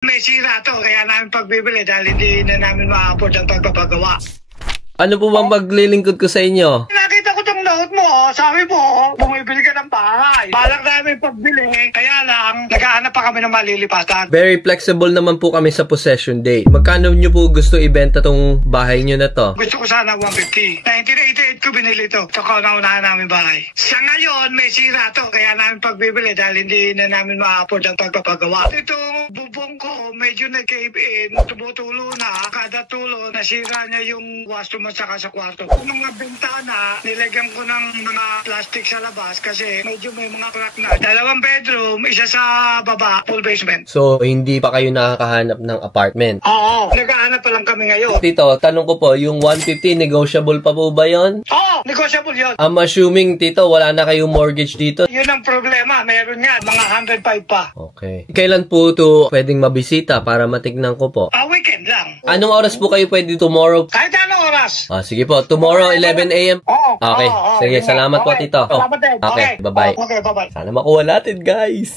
May sira to, kaya namin pagbibili dahil hindi na namin ma-afford ang pagpapagawa. Ano po bang paglilingkod ko sa inyo? Nakita ko tong note mo, sabi mo, bumibili ka ng bahay. Balak namin pagbili, kaya lang, naghahanap pa kami ng malilipatan. Very flexible naman po kami sa possession date. Magkano nyo po gusto ibenta tong bahay nyo na to? Gusto ko sana 150. 1988 ko binili to. Ito kaunahan namin bahay. Sa ngayon, may sira to, kaya namin pagbibili dahil hindi na namin ma-afford ang pagpapagawa. Itong bubong ko, medyo nag-cave in, tumutulo na. Kada tulo, nasira niya yung washroom at saka sa kwarto. Kung mga bintana, nilagyan ko ng mga plastic sa labas kasi medyo may mga crack na. 2 bedroom, isa sa baba, full basement. So, hindi pa kayo nakakahanap ng apartment? Oo, naghahanap pa lang kami ngayon. Tito, tanong ko po, yung 150, negotiable pa po ba yun? Oo, negotiable yun. I'm assuming, Tito, wala na kayong mortgage dito? Yun ang problema, meron nga, mga 105 pa. Okay. Kailan po ito pwedeng mabisita para matignan ko po? Weekend lang. Anong oras po kayo pwede tomorrow? Kahit anong oras. Sige po, tomorrow 11 a.m. Oo. Okay, sige, salamat po, Tito. Salamat din. Okay, bye-bye. Okay, bye-bye. Sana makuha natin, guys.